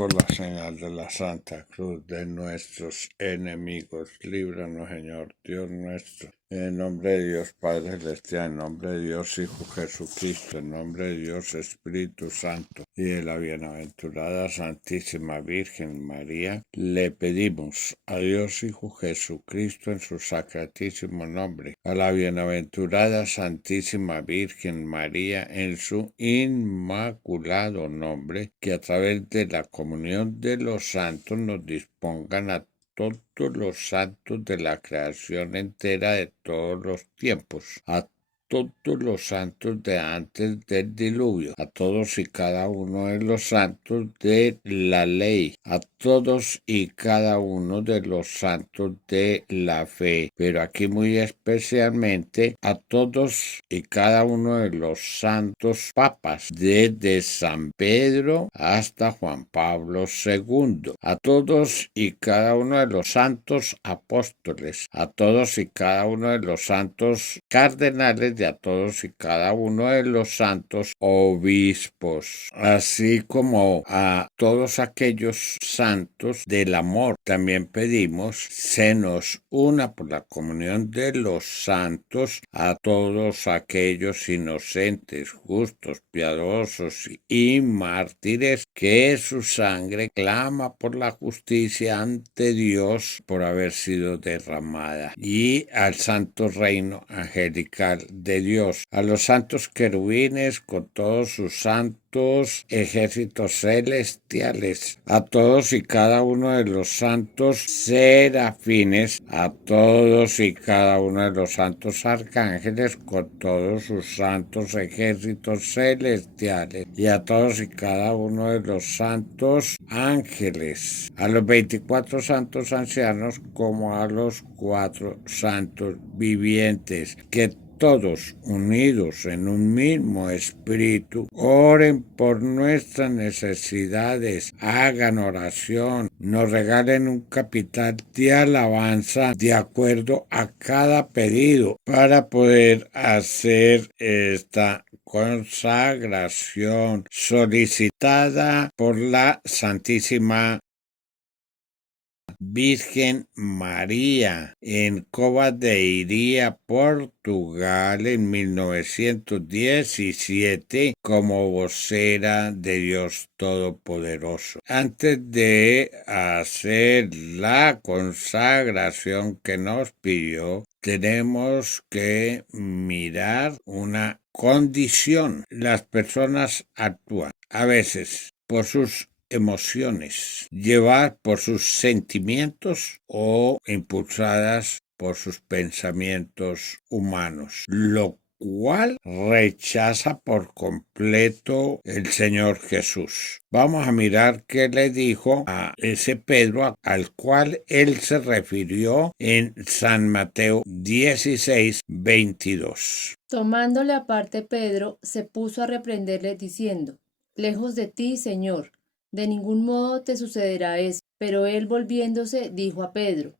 por la señal de la Santa Cruz de nuestros enemigos. Líbranos, Señor, Dios nuestro. En el nombre de Dios Padre Celestial, en nombre de Dios Hijo Jesucristo, en nombre de Dios Espíritu Santo y de la bienaventurada Santísima Virgen María, le pedimos a Dios Hijo Jesucristo en su sacratísimo nombre, a la bienaventurada Santísima Virgen María en su inmaculado nombre, que a través de la comunión de los santos nos dispongan a todos los santos de la creación entera de todos los tiempos, a todos los santos de antes del diluvio, a todos y cada uno de los santos de la ley, a todos y cada uno de los santos de la fe, pero aquí muy especialmente a todos y cada uno de los santos papas, desde San Pedro hasta Juan Pablo II, a todos y cada uno de los santos apóstoles, a todos y cada uno de los santos cardenales y a todos y cada uno de los santos obispos, así como a todos aquellos santos del amor. También pedimos se nos una por la comunión de los santos a todos aquellos inocentes, justos, piadosos y mártires que su sangre clama por la justicia ante Dios por haber sido derramada, y al santo reino angelical de Dios, a los santos querubines con todos sus santos ejércitos celestiales, a todos y cada uno de los santos serafines, a todos y cada uno de los santos arcángeles con todos sus santos ejércitos celestiales, y a todos y cada uno de los santos ángeles, a los 24 santos ancianos como a los 4 santos vivientes, que todos unidos en un mismo espíritu, oren por nuestras necesidades, hagan oración, nos regalen un capital de alabanza de acuerdo a cada pedido para poder hacer esta consagración solicitada por la Santísima Virgen María en Cova de Iría, Portugal, en 1917, como vocera de Dios Todopoderoso. Antes de hacer la consagración que nos pidió, tenemos que mirar una condición. Las personas actúan a veces por sus emociones, llevadas por sus sentimientos o impulsadas por sus pensamientos humanos, lo cual rechaza por completo el Señor Jesús. Vamos a mirar qué le dijo a ese Pedro al cual él se refirió en San Mateo 16:22. Tomándole aparte Pedro, se puso a reprenderle diciendo: Lejos de ti, Señor, de ningún modo te sucederá eso. Pero él volviéndose dijo a Pedro: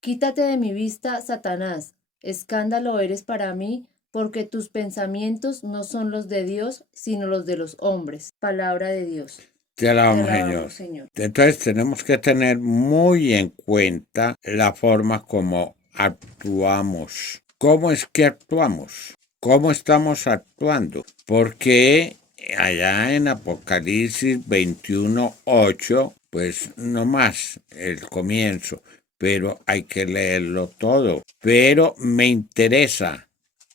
Quítate de mi vista, Satanás, escándalo eres para mí, porque tus pensamientos no son los de Dios, sino los de los hombres. Palabra de Dios. Te alabamos, Señor. Entonces tenemos que tener muy en cuenta la forma como actuamos. ¿Cómo es que actuamos? ¿Cómo estamos actuando? Porque allá en Apocalipsis 21:8, pues no más el comienzo, pero hay que leerlo todo. Pero me interesa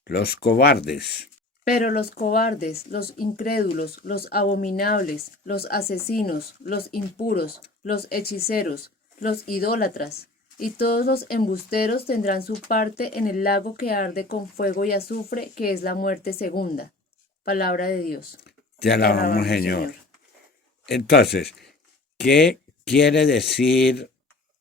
los cobardes. Pero los cobardes, los incrédulos, los abominables, los asesinos, los impuros, los hechiceros, los idólatras y todos los embusteros tendrán su parte en el lago que arde con fuego y azufre, que es la muerte segunda. Palabra de Dios. Te alabamos, Señor. Entonces, ¿qué quiere decir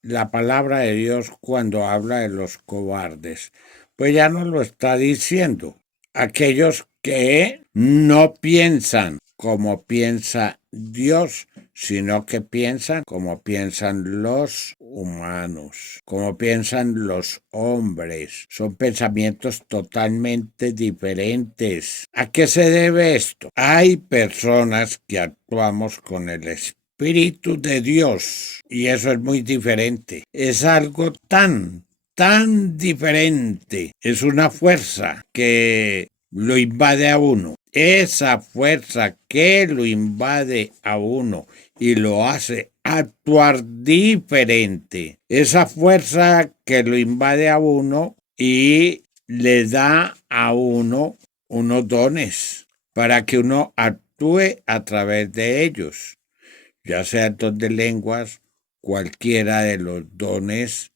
la palabra de Dios cuando habla de los cobardes? Pues ya nos lo está diciendo. Aquellos que no piensan como piensa Dios, sino que piensan como piensan los humanos, como piensan los hombres. Son pensamientos totalmente diferentes. ¿A qué se debe esto? Hay personas que actuamos con el espíritu Espíritu de Dios. Y eso es muy diferente. Es algo tan diferente. Es una fuerza que lo invade a uno. Esa fuerza que lo invade a uno y lo hace actuar diferente. Esa fuerza que lo invade a uno y le da a uno unos dones para que uno actúe a través de ellos, ya sea el don de lenguas, cualquiera de los dones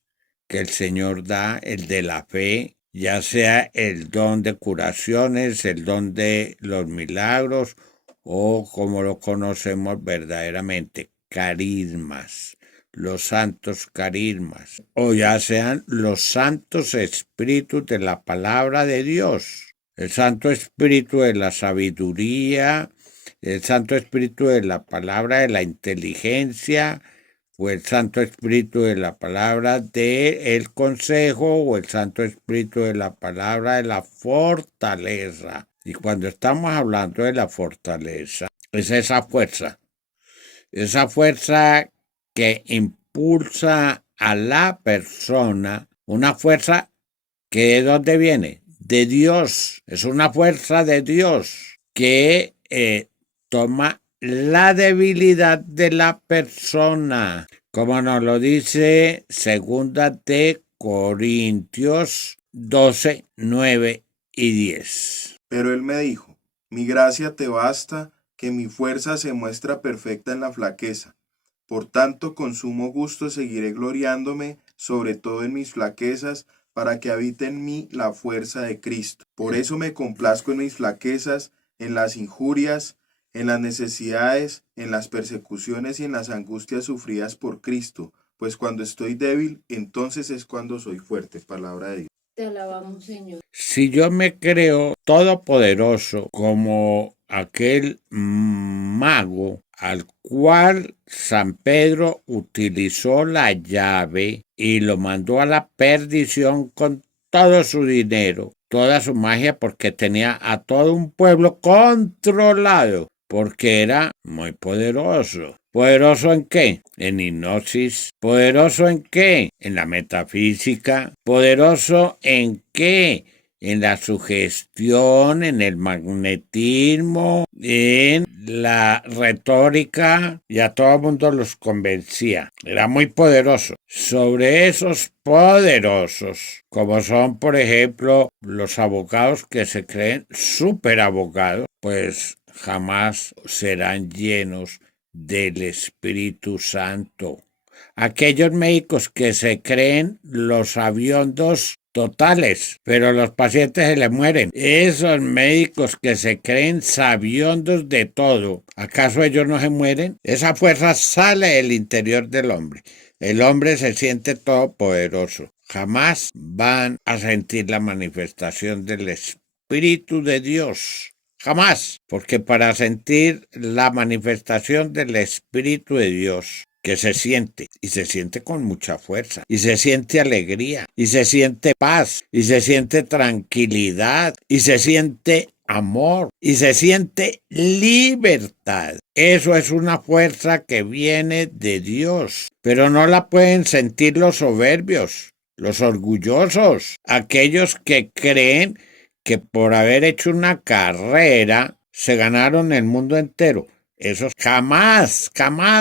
que el Señor da, el de la fe, ya sea el don de curaciones, el don de los milagros o como lo conocemos verdaderamente, carismas, los santos carismas, o ya sean los santos espíritus de la palabra de Dios, el Santo Espíritu de la sabiduría, el Santo Espíritu de la palabra de la inteligencia, o el Santo Espíritu de la palabra del consejo, o el Santo Espíritu de la palabra de la fortaleza. Y cuando estamos hablando de la fortaleza, es esa fuerza que impulsa a la persona, una fuerza que ¿de dónde viene? De Dios. Es una fuerza de Dios que toma la debilidad de la persona, como nos lo dice 2 Corintios 12, 9 y 10. Pero él me dijo, mi gracia te basta, que mi fuerza se muestra perfecta en la flaqueza. Por tanto, con sumo gusto seguiré gloriándome, sobre todo en mis flaquezas, para que habite en mí la fuerza de Cristo. Por eso me complazco en mis flaquezas, en las injurias, en las necesidades, en las persecuciones y en las angustias sufridas por Cristo, pues cuando estoy débil, entonces es cuando soy fuerte. Palabra de Dios. Te alabamos, Señor. Si yo me creo todopoderoso como aquel mago al cual San Pedro utilizó la llave y lo mandó a la perdición con todo su dinero, toda su magia, porque tenía a todo un pueblo controlado, porque era muy poderoso. ¿Poderoso en qué? En hipnosis. ¿Poderoso en qué? En la metafísica. ¿Poderoso en qué? En la sugestión, en el magnetismo, en la retórica, y a todo el mundo los convencía. Era muy poderoso. Sobre esos poderosos, como son, por ejemplo, los abogados que se creen superabogados, pues jamás serán llenos del Espíritu Santo. Aquellos médicos que se creen los sabiondos totales, pero los pacientes se les mueren. Esos médicos que se creen sabiondos de todo, ¿acaso ellos no se mueren? Esa fuerza sale del interior del hombre. El hombre se siente todopoderoso. Jamás van a sentir la manifestación del Espíritu de Dios. Jamás, porque para sentir la manifestación del Espíritu de Dios, que se siente, y se siente con mucha fuerza, y se siente alegría, y se siente paz, y se siente tranquilidad, y se siente amor, y se siente libertad. Eso es una fuerza que viene de Dios, pero no la pueden sentir los soberbios, los orgullosos, aquellos que creen que por haber hecho una carrera se ganaron el mundo entero. Esos jamás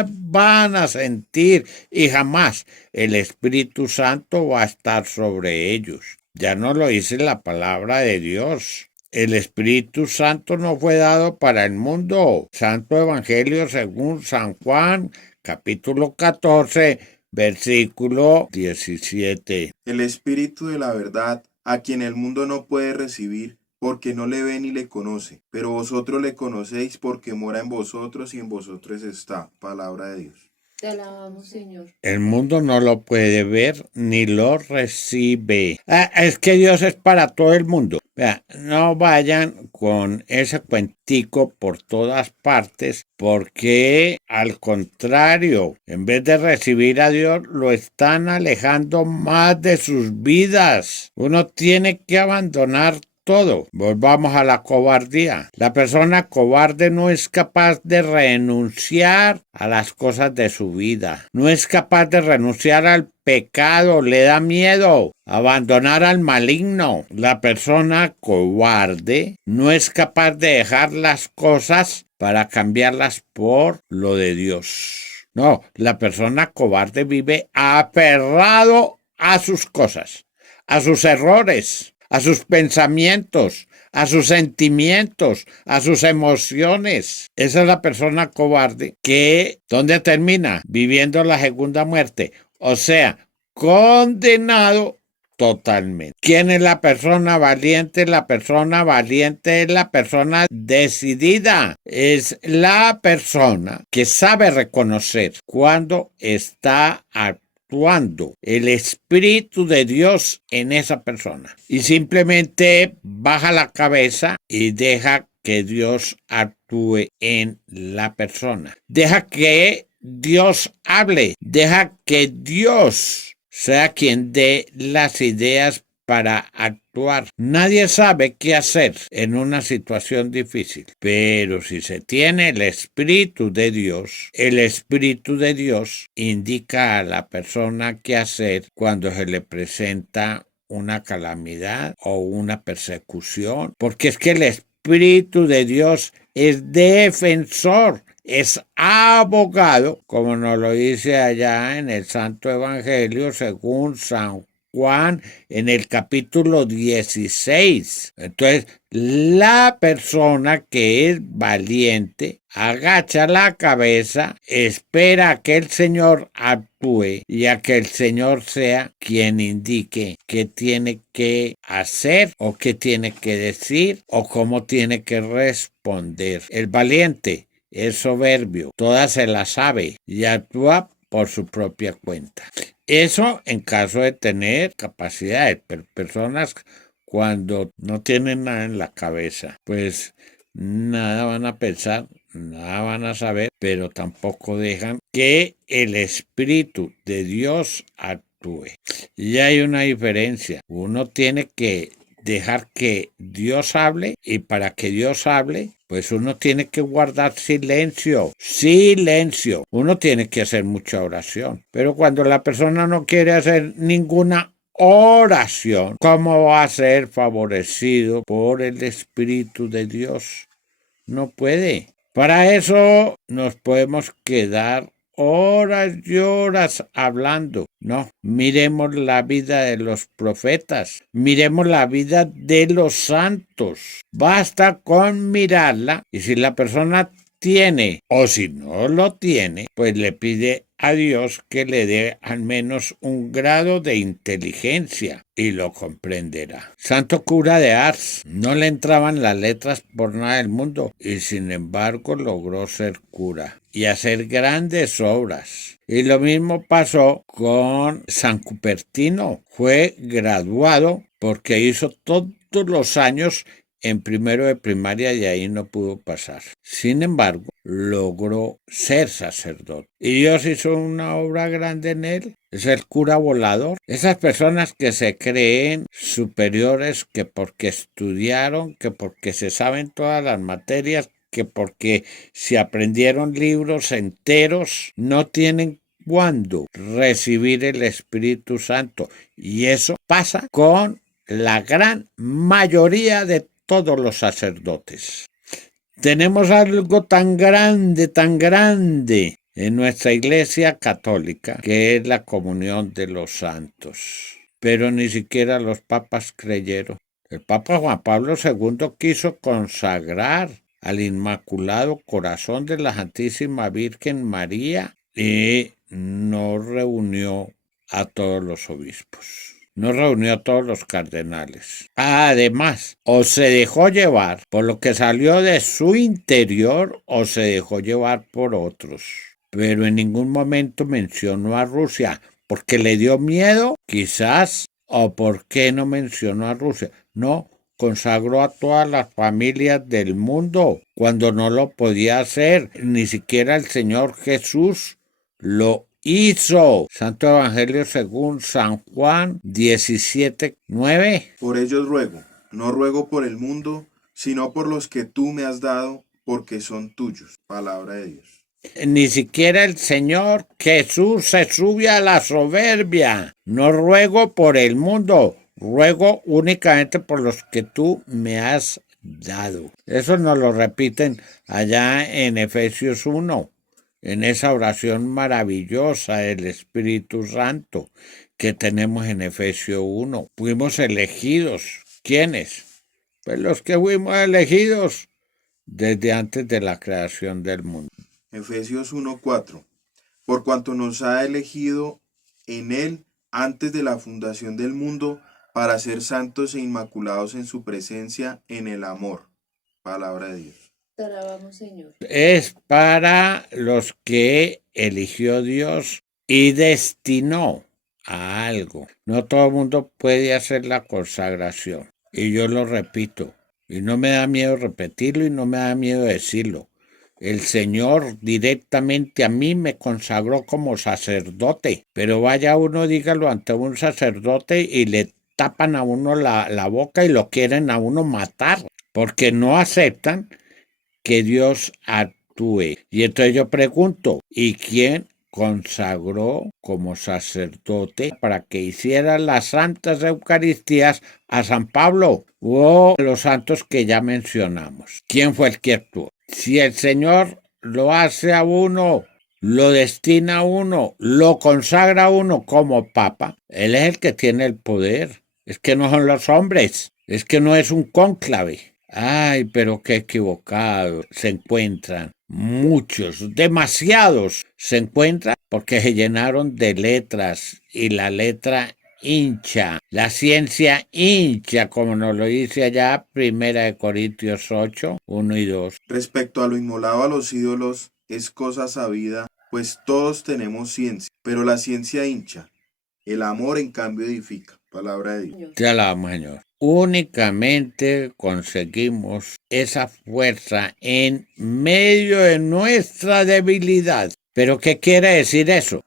van a sentir y jamás el Espíritu Santo va a estar sobre ellos. Ya no lo dice la palabra de Dios. El Espíritu Santo no fue dado para el mundo. Santo Evangelio según San Juan, capítulo 14, versículo 17. El Espíritu de la verdad, a quien el mundo no puede recibir, porque no le ve ni le conoce, pero vosotros le conocéis porque mora en vosotros y en vosotros está. Palabra de Dios. Te alabamos, Señor. El mundo no lo puede ver ni lo recibe. Es que Dios es para todo el mundo. Vea, no vayan con ese cuentico por todas partes, porque al contrario, en vez de recibir a Dios, lo están alejando más de sus vidas. Uno tiene que abandonar todo. Volvamos a la cobardía. La persona cobarde no es capaz de renunciar a las cosas de su vida. No es capaz de renunciar al pecado. Le da miedo abandonar al maligno. La persona cobarde no es capaz de dejar las cosas para cambiarlas por lo de Dios. No, la persona cobarde vive aferrado a sus cosas, a sus errores, a sus pensamientos, a sus sentimientos, a sus emociones. Esa es la persona cobarde que, ¿dónde termina? Viviendo la segunda muerte, o sea, condenado totalmente. ¿Quién es la persona valiente? La persona valiente es la persona decidida. Es la persona que sabe reconocer cuando está actuando el Espíritu de Dios en esa persona. Y simplemente baja la cabeza y deja que Dios actúe en la persona. Deja que Dios hable. Deja que Dios sea quien dé las ideas para actuar. Nadie sabe qué hacer en una situación difícil, pero si se tiene el Espíritu de Dios, el Espíritu de Dios indica a la persona qué hacer cuando se le presenta una calamidad o una persecución, porque es que el Espíritu de Dios es defensor, es abogado, como nos lo dice allá en el Santo Evangelio según San Juan en el capítulo 16. Entonces, la persona que es valiente agacha la cabeza, espera a que el Señor actúe y a que el Señor sea quien indique qué tiene que hacer o qué tiene que decir o cómo tiene que responder. El valiente es soberbio, todas se la sabe y actúa por su propia cuenta. Eso en caso de tener capacidades, pero personas cuando no tienen nada en la cabeza, pues nada van a pensar, nada van a saber, pero tampoco dejan que el Espíritu de Dios actúe. Y hay una diferencia. Uno tiene que dejar que Dios hable y para que Dios hable, pues uno tiene que guardar silencio. Uno tiene que hacer mucha oración. Pero cuando la persona no quiere hacer ninguna oración, ¿cómo va a ser favorecido por el Espíritu de Dios? No puede. Para eso nos podemos quedar horas y horas hablando. No, miremos la vida de los profetas, miremos la vida de los santos. Basta con mirarla y si la persona tiene o si no lo tiene, pues le pide a Dios que le dé al menos un grado de inteligencia y lo comprenderá. Santo cura de Ars, no le entraban las letras por nada del mundo y sin embargo logró ser cura y hacer grandes obras. Y lo mismo pasó con San Cupertino. Fue graduado porque hizo todos los años en primero de primaria y ahí no pudo pasar. Sin embargo, logró ser sacerdote. Y Dios hizo una obra grande en él. Es el cura volador. Esas personas que se creen superiores, que porque estudiaron, que porque se saben todas las materias, que porque se aprendieron libros enteros, no tienen cuándo recibir el Espíritu Santo. Y eso pasa con la gran mayoría de todos los sacerdotes. Tenemos algo tan grande en nuestra Iglesia Católica, que es la comunión de los santos. Pero ni siquiera los papas creyeron. El Papa Juan Pablo II quiso consagrar al Inmaculado Corazón de la Santísima Virgen María y no reunió a todos los obispos. No reunió a todos los cardenales. Además, o se dejó llevar por lo que salió de su interior o se dejó llevar por otros. Pero en ningún momento mencionó a Rusia, porque le dio miedo, quizás, o por qué no mencionó a Rusia. No, consagró a todas las familias del mundo cuando no lo podía hacer. Ni siquiera el Señor Jesús lo hizo. Santo Evangelio según San Juan 17:9. Por ellos ruego, No ruego por el mundo, sino por los que tú me has dado, porque son tuyos. Palabra de Dios. Ni siquiera el Señor Jesús se sube a la soberbia. No ruego por el mundo, ruego únicamente por los que tú me has dado. Eso nos lo repiten allá en Efesios 1, en esa oración maravillosa del Espíritu Santo que tenemos en Efesios 1. Fuimos elegidos. ¿Quiénes? Pues los que fuimos elegidos desde antes de la creación del mundo. Efesios 1:4. Por cuanto nos ha elegido en él antes de la fundación del mundo, para ser santos e inmaculados en su presencia en el amor. Palabra de Dios. Te alabamos, Señor. Es para los que eligió Dios y destinó a algo. No todo el mundo puede hacer la consagración. Y yo lo repito. Y no me da miedo repetirlo y no me da miedo decirlo. El Señor directamente a mí me consagró como sacerdote. Pero vaya uno, dígalo ante un sacerdote y le tapan a uno la boca y lo quieren a uno matar. Porque no aceptan que Dios actúe. Y entonces yo pregunto, ¿y quién consagró como sacerdote para que hiciera las santas Eucaristías a San Pablo o a los santos que ya mencionamos? ¿Quién fue el que actuó? Si el Señor lo hace a uno, lo destina a uno, lo consagra a uno como papa, Él es el que tiene el poder. Es que no son los hombres, es que no es un cónclave. Ay, pero qué equivocado se encuentran. Muchos, demasiados se encuentran porque se llenaron de letras y la letra hincha, la ciencia hincha, como nos lo dice allá 1 Corintios 8, 1 y 2. Respecto a lo inmolado a los ídolos, es cosa sabida, pues todos tenemos ciencia, pero la ciencia hincha, el amor en cambio edifica. Palabra de Dios. Te alabamos, Señor. Únicamente conseguimos esa fuerza en medio de nuestra debilidad. ¿Pero qué quiere decir eso?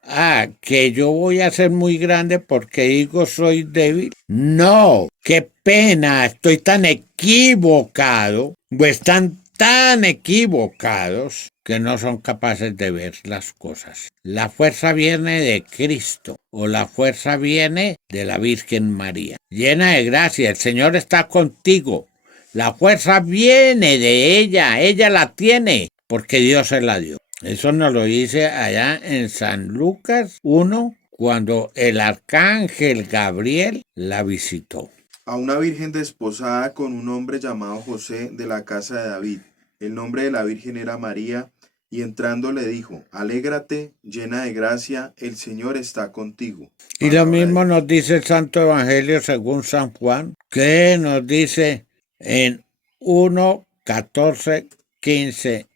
Que yo voy a ser muy grande porque digo soy débil. No, qué pena, estoy tan equivocado. Pues están tan equivocados que no son capaces de ver las cosas. La fuerza viene de Cristo o la fuerza viene de la Virgen María. Llena de gracia, el Señor está contigo. La fuerza viene de ella la tiene porque Dios se la dio. Eso nos lo dice allá en San Lucas 1, cuando el arcángel Gabriel la visitó. A una virgen desposada con un hombre llamado José de la casa de David. El nombre de la virgen era María, y entrando le dijo, alégrate, llena de gracia, el Señor está contigo. Y lo mismo nos dice el Santo Evangelio según San Juan, que nos dice en 1, 14, 15,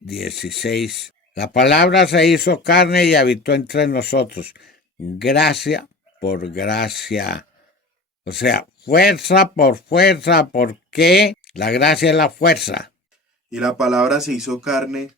16. La palabra se hizo carne y habitó entre nosotros. Gracia por gracia. O sea, fuerza por fuerza. ¿Por qué? La gracia es la fuerza. Y la palabra se hizo carne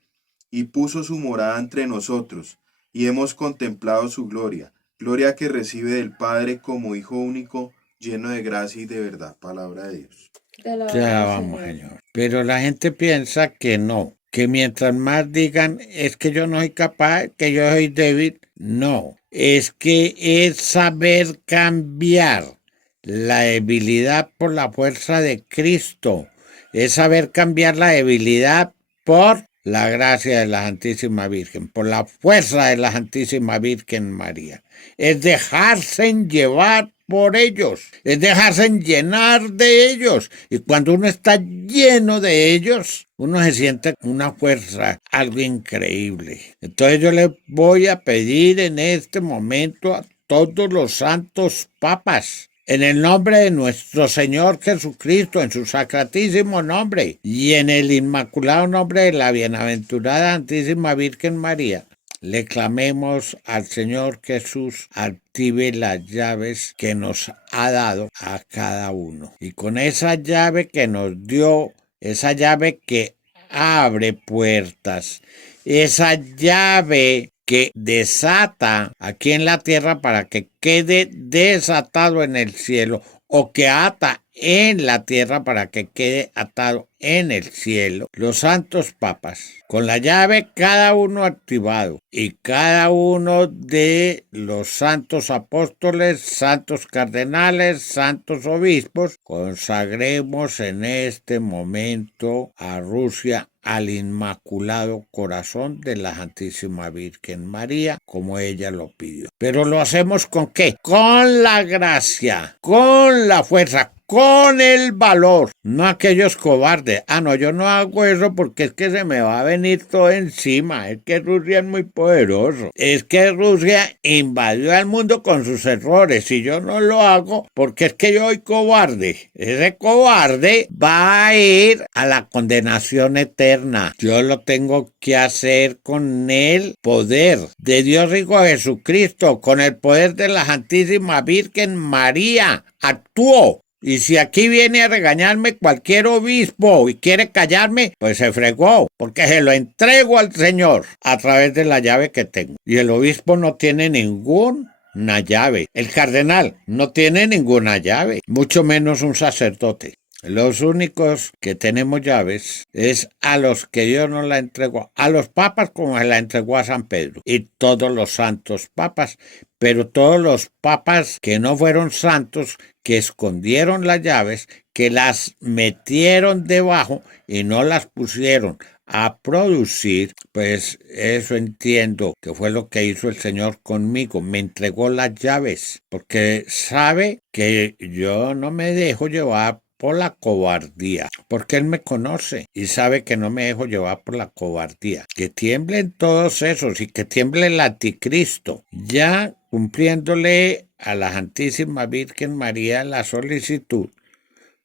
y puso su morada entre nosotros, y hemos contemplado su gloria, gloria que recibe del Padre como Hijo único, lleno de gracia y de verdad. Palabra de Dios. Te alabamos, Señor. Pero la gente piensa que no, que mientras más digan, es que yo no soy capaz, que yo soy débil. No, es que es saber cambiar la debilidad por la fuerza de Cristo. Es saber cambiar la debilidad por la gracia de la Santísima Virgen, por la fuerza de la Santísima Virgen María. Es dejarse llevar por ellos, es dejarse llenar de ellos. Y cuando uno está lleno de ellos, uno se siente una fuerza, algo increíble. Entonces yo le voy a pedir en este momento a todos los santos papas, en el nombre de nuestro Señor Jesucristo, en su sacratísimo nombre, y en el inmaculado nombre de la bienaventurada Santísima Virgen María, le clamemos al Señor Jesús, active las llaves que nos ha dado a cada uno. Y con esa llave que nos dio, esa llave que abre puertas, esa llave que desata aquí en la tierra para que quede desatado en el cielo, o que ata en la tierra para que quede atado en el cielo. Los santos papas, con la llave cada uno activado, y cada uno de los santos apóstoles, santos cardenales, santos obispos, consagremos en este momento a Rusia al Inmaculado Corazón de la Santísima Virgen María, como ella lo pidió. Pero lo hacemos ¿con qué? Con la gracia, con la fuerza, con el valor, no aquellos cobardes. No, yo no hago eso porque es que se me va a venir todo encima. Es que Rusia es muy poderoso. Es que Rusia invadió al mundo con sus errores y yo no lo hago porque es que yo soy cobarde. Ese cobarde va a ir a la condenación eterna. Yo lo tengo que hacer con el poder de Dios Hijo Jesucristo, con el poder de la Santísima Virgen María. Actúo. Y si aquí viene a regañarme cualquier obispo y quiere callarme, pues se fregó, porque se lo entrego al Señor a través de la llave que tengo. Y el obispo no tiene ninguna llave. El cardenal no tiene ninguna llave, mucho menos un sacerdote. Los únicos que tenemos llaves es a los que Dios nos la entregó, a los papas como se la entregó a San Pedro y todos los santos papas, pero todos los papas que no fueron santos, que escondieron las llaves, que las metieron debajo y no las pusieron a producir, pues eso entiendo que fue lo que hizo el Señor conmigo, me entregó las llaves, porque sabe que yo no me dejo llevar por la cobardía, porque Él me conoce y sabe que no me dejo llevar por la cobardía. Que tiemblen todos esos y que tiemble el anticristo, ya cumpliéndole a la Santísima Virgen María la solicitud.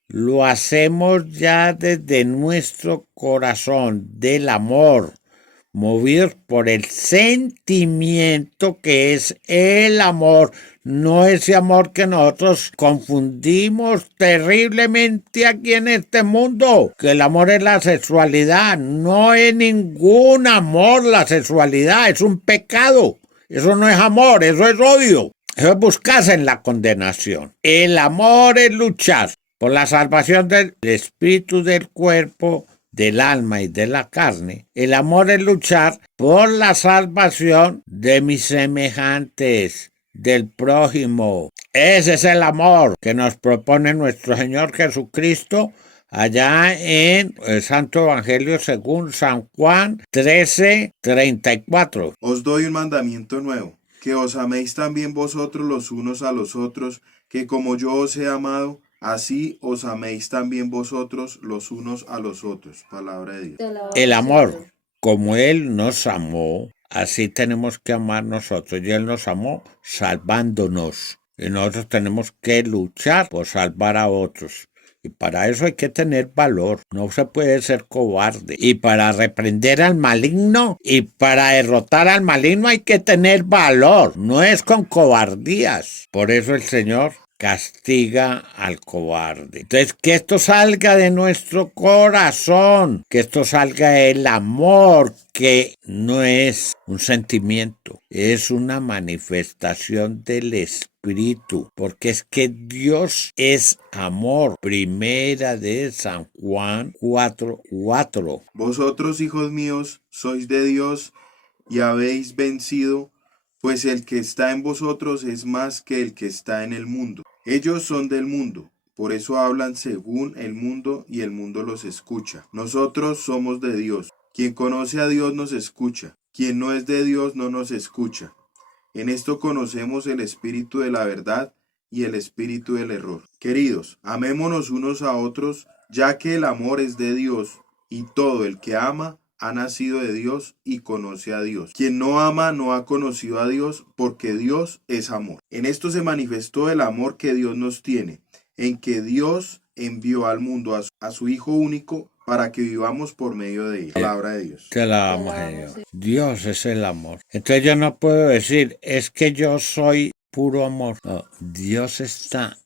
Lo hacemos ya desde nuestro corazón del amor, movidos por el sentimiento que es el amor, no ese amor que nosotros confundimos terriblemente aquí en este mundo, que el amor es la sexualidad. No es ningún amor la sexualidad, es un pecado. Eso no es amor, eso es odio. Eso es buscarse en la condenación. El amor es luchar por la salvación del espíritu, del cuerpo, del alma y de la carne. El amor es luchar por la salvación de mis semejantes, del prójimo. Ese es el amor que nos propone nuestro Señor Jesucristo allá en el Santo Evangelio según San Juan 13:34. Os doy un mandamiento nuevo, que os améis también vosotros los unos a los otros, que como yo os he amado, así os améis también vosotros los unos a los otros. Palabra de Dios. El amor, como Él nos amó, así tenemos que amar nosotros. Y Él nos amó salvándonos. Y nosotros tenemos que luchar por salvar a otros. Y para eso hay que tener valor. No se puede ser cobarde. Y para reprender al maligno y para derrotar al maligno hay que tener valor. No es con cobardías. Por eso el Señor castiga al cobarde. Entonces, que esto salga de nuestro corazón, que esto salga del amor, que no es un sentimiento, es una manifestación del Espíritu, porque es que Dios es amor. Primera de San Juan 4:4. Vosotros, hijos míos, sois de Dios y habéis vencido, pues el que está en vosotros es más que el que está en el mundo. Ellos son del mundo, por eso hablan según el mundo y el mundo los escucha. Nosotros somos de Dios. Quien conoce a Dios nos escucha. Quien no es de Dios no nos escucha. En esto conocemos el espíritu de la verdad y el espíritu del error. Queridos, amémonos unos a otros, ya que el amor es de Dios, y todo el que ama ha nacido de Dios y conoce a Dios. Quien no ama no ha conocido a Dios, porque Dios es amor. En esto se manifestó el amor que Dios nos tiene, en que Dios envió al mundo a su Hijo único para que vivamos por medio de él. Palabra de Dios. Te alabamos, Señor. Dios es el amor. Entonces yo no puedo decir, es que yo soy puro amor. No, Dios está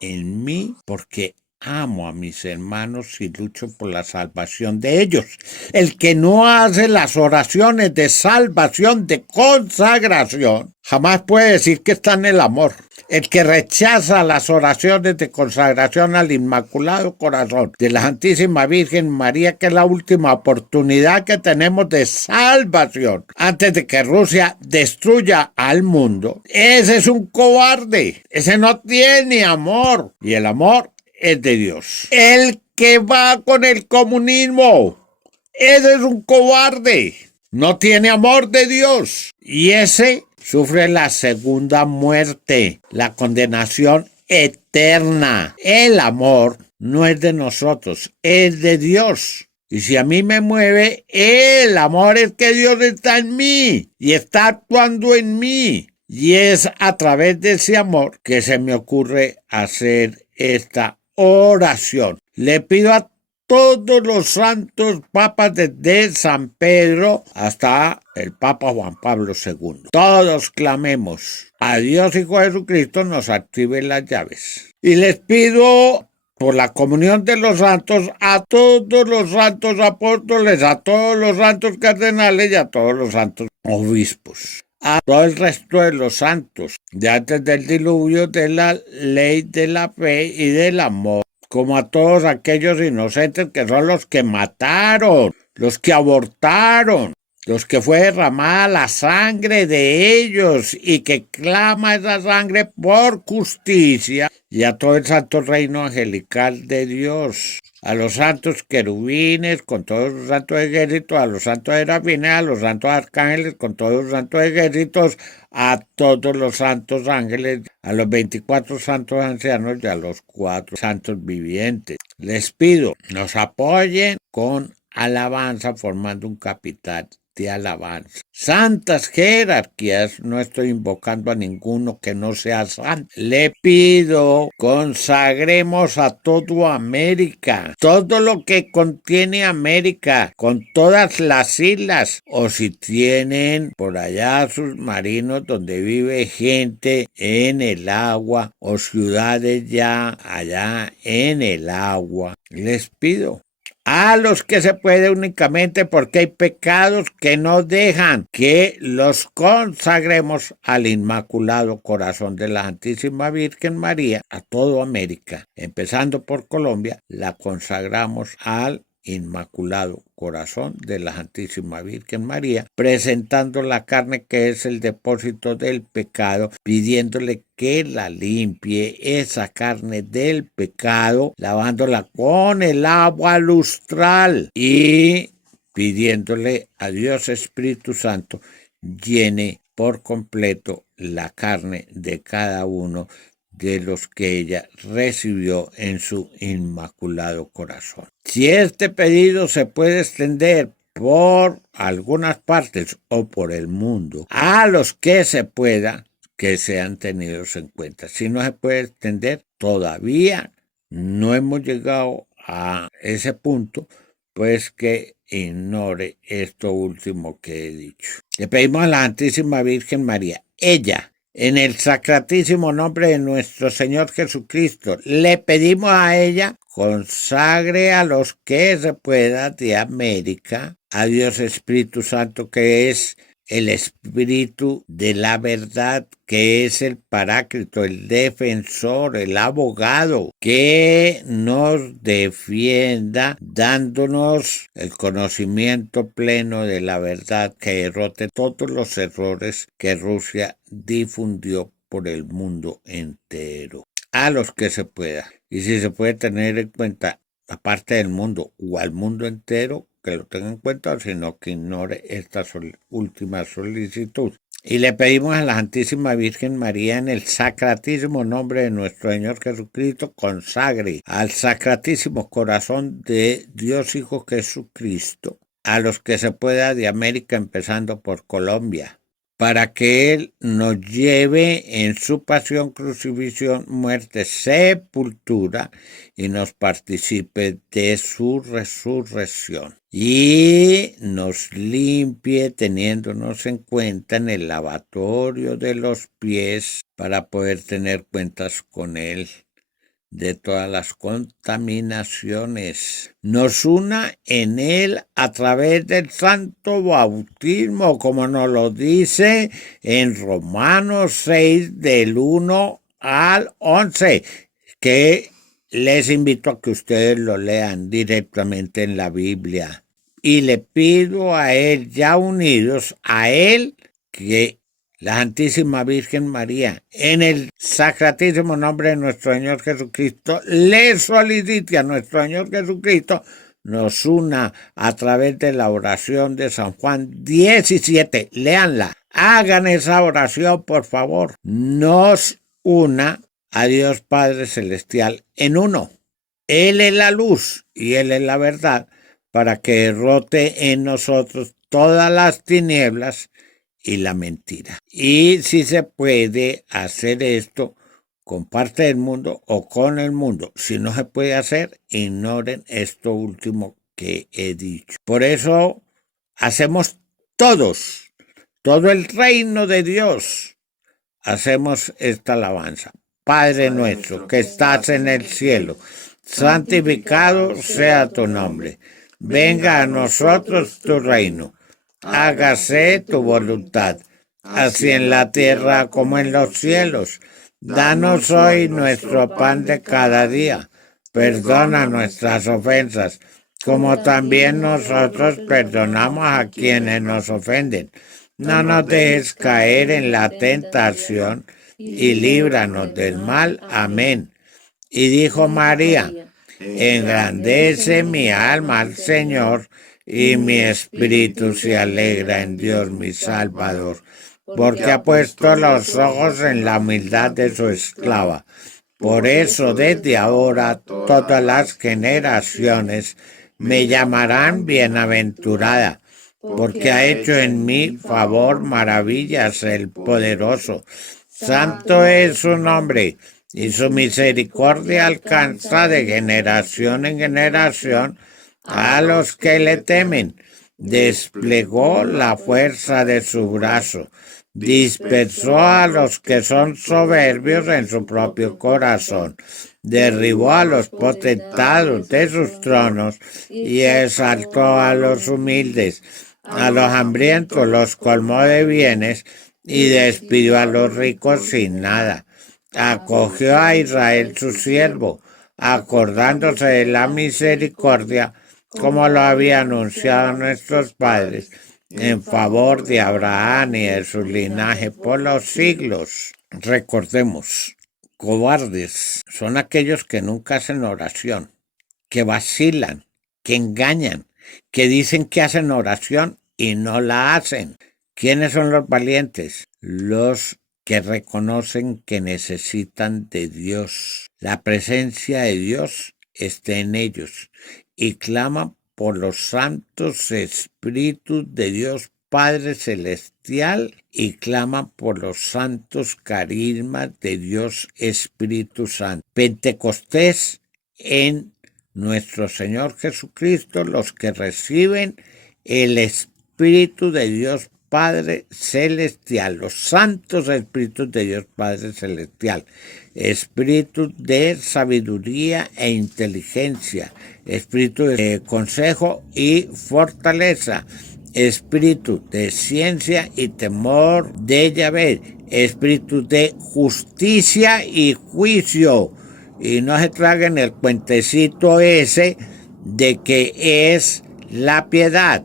en mí porque amo a mis hermanos y lucho por la salvación de ellos. El que no hace las oraciones de salvación, de consagración, jamás puede decir que está en el amor. El que rechaza las oraciones de consagración al Inmaculado Corazón de la Santísima Virgen María, que es la última oportunidad que tenemos de salvación antes de que Rusia destruya al mundo, ese es un cobarde. Ese no tiene amor. Y el amor es de Dios. El que va con el comunismo, ese es un cobarde. No tiene amor de Dios. Y ese sufre la segunda muerte, la condenación eterna. El amor no es de nosotros, es de Dios. Y si a mí me mueve, el amor es que Dios está en mí y está actuando en mí. Y es a través de ese amor que se me ocurre hacer esta oración. Le pido a todos los santos papas desde San Pedro hasta el Papa Juan Pablo II. Todos clamemos a Dios Hijo Jesucristo nos active las llaves. Y les pido por la comunión de los santos a todos los santos apóstoles, a todos los santos cardenales y a todos los santos obispos. A todo el resto de los santos, de antes del diluvio, de la ley, de la fe y del amor, como a todos aquellos inocentes que son los que mataron, los que abortaron, los que fue derramada la sangre de ellos y que clama esa sangre por justicia, y a todo el santo reino angelical de Dios, a los santos querubines con todos los santos ejércitos, a los santos serafines, a los santos arcángeles con todos los santos ejércitos, a todos los santos ángeles, a los 24 santos ancianos y a los 4 santos vivientes. Les pido, nos apoyen con alabanza formando un capital de alabanza. Santas jerarquías, no estoy invocando a ninguno que no sea santo. Le pido, consagremos a todo América, todo lo que contiene América, con todas las islas, o si tienen por allá submarinos donde vive gente en el agua, o ciudades ya allá en el agua. Les pido a los que se puede únicamente porque hay pecados que no dejan que los consagremos al Inmaculado Corazón de la Santísima Virgen María, a toda América, empezando por Colombia, la consagramos al Inmaculado Corazón de la Santísima Virgen María, presentando la carne que es el depósito del pecado, pidiéndole que la limpie esa carne del pecado, lavándola con el agua lustral y pidiéndole a Dios Espíritu Santo llene por completo la carne de cada uno de los que ella recibió en su Inmaculado Corazón. Si este pedido se puede extender por algunas partes o por el mundo, a los que se pueda, que sean tenidos en cuenta. Si no se puede extender, todavía no hemos llegado a ese punto, pues que ignore esto último que he dicho. Le pedimos a la Santísima Virgen María, ella, en el sacratísimo nombre de nuestro Señor Jesucristo, le pedimos a ella, consagre a los que se pueda de América, a Dios Espíritu Santo, que es el Espíritu de la verdad, que es el Paráclito, el defensor, el abogado, que nos defienda dándonos el conocimiento pleno de la verdad, que derrote todos los errores que Rusia difundió por el mundo entero. A los que se pueda. Y si se puede tener en cuenta a parte del mundo o al mundo entero, que lo tenga en cuenta, sino que ignore esta última solicitud. Y le pedimos a la Santísima Virgen María, en el sacratísimo nombre de nuestro Señor Jesucristo, consagre al sacratísimo corazón de Dios Hijo Jesucristo a los que se pueda de América, empezando por Colombia, para que Él nos lleve en su pasión, crucifixión, muerte, sepultura y nos participe de su resurrección. Y nos limpie teniéndonos en cuenta en el lavatorio de los pies para poder tener cuentas con Él de todas las contaminaciones. Nos una en Él a través del santo bautismo, como nos lo dice en Romanos 6, del 1 al 11, que les invito a que ustedes lo lean directamente en la Biblia. Y le pido a Él, ya unidos a Él, que la Santísima Virgen María, en el sacratísimo nombre de nuestro Señor Jesucristo, le solicite a nuestro Señor Jesucristo, nos una a través de la oración de San Juan 17. Léanla, hagan esa oración, por favor. Nos una a Dios Padre Celestial en uno. Él es la luz y Él es la verdad, para que derrote en nosotros todas las tinieblas y la mentira. Y si se puede hacer esto con parte del mundo o con el mundo. Si no se puede hacer, ignoren esto último que he dicho. Por eso hacemos todos, todo el reino de Dios, hacemos esta alabanza. Padre nuestro que estás en el cielo, santificado sea tu nombre. Venga a nosotros tu reino. Hágase tu voluntad, así en la tierra como en los cielos. Danos hoy nuestro pan de cada día. Perdona nuestras ofensas, como también nosotros perdonamos a quienes nos ofenden. No nos dejes caer en la tentación y líbranos del mal. Amén. Y dijo María: engrandece mi alma al Señor, y mi espíritu se alegra en Dios mi Salvador, porque ha puesto los ojos en la humildad de su esclava. Por eso desde ahora todas las generaciones me llamarán bienaventurada, porque ha hecho en mí favor maravillas el poderoso. Santo es su nombre, y su misericordia alcanza de generación en generación a los que le temen. Desplegó la fuerza de su brazo, dispersó a los que son soberbios en su propio corazón, derribó a los potentados de sus tronos y exaltó a los humildes. A los hambrientos los colmó de bienes y despidió a los ricos sin nada. Acogió a Israel su siervo, acordándose de la misericordia, como lo había anunciado nuestros padres, en favor de Abraham y de su linaje por los siglos. Recordemos, cobardes son aquellos que nunca hacen oración, que vacilan, que engañan, que dicen que hacen oración y no la hacen. ¿Quiénes son los valientes? Los que reconocen que necesitan de Dios. La presencia de Dios está en ellos y claman por los santos espíritus de Dios Padre Celestial y claman por los santos carismas de Dios Espíritu Santo. Pentecostés en nuestro Señor Jesucristo, los que reciben el Espíritu de Dios Padre Celestial, los santos espíritus de Dios Padre Celestial, espíritu de sabiduría e inteligencia, espíritu de consejo y fortaleza, espíritu de ciencia y temor de Yahvé, espíritu de justicia y juicio. Y no se traguen el cuentecito ese de que es la piedad.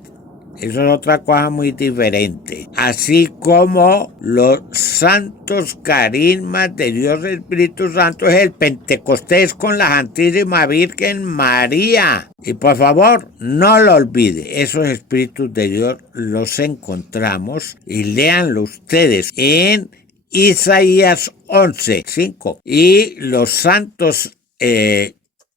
Eso es otra cosa muy diferente. Así como los santos carismas de Dios Espíritu Santo es el Pentecostés con la Santísima Virgen María. Y por favor, no lo olvide. Esos espíritus de Dios los encontramos y léanlo ustedes en Isaías 11:5. Y los santos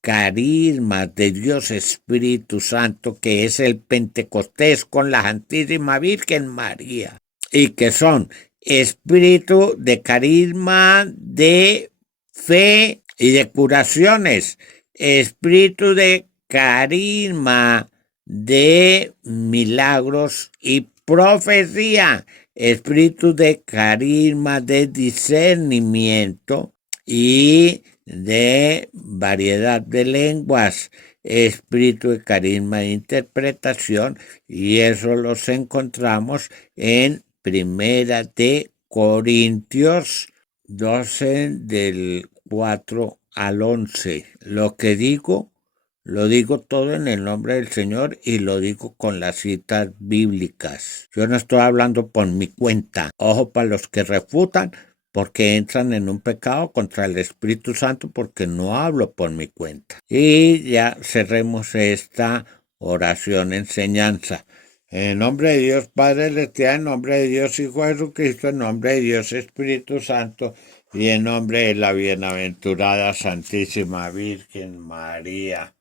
carismas de Dios Espíritu Santo, que es el Pentecostés con la Santísima Virgen María, y que son espíritu de carisma de fe y de curaciones, espíritu de carisma de milagros y profecía, espíritu de carisma de discernimiento y de variedad de lenguas, espíritu y carisma de interpretación, y eso los encontramos en Primera de Corintios 12 del 4 al 11. Lo que digo, lo digo todo en el nombre del Señor y lo digo con las citas bíblicas. Yo no estoy hablando por mi cuenta. Ojo para los que refutan, porque entran en un pecado contra el Espíritu Santo, porque no hablo por mi cuenta. Y ya cerremos esta oración enseñanza. En nombre de Dios Padre Celestial, en nombre de Dios Hijo Jesucristo, en nombre de Dios Espíritu Santo, y en nombre de la bienaventurada Santísima Virgen María.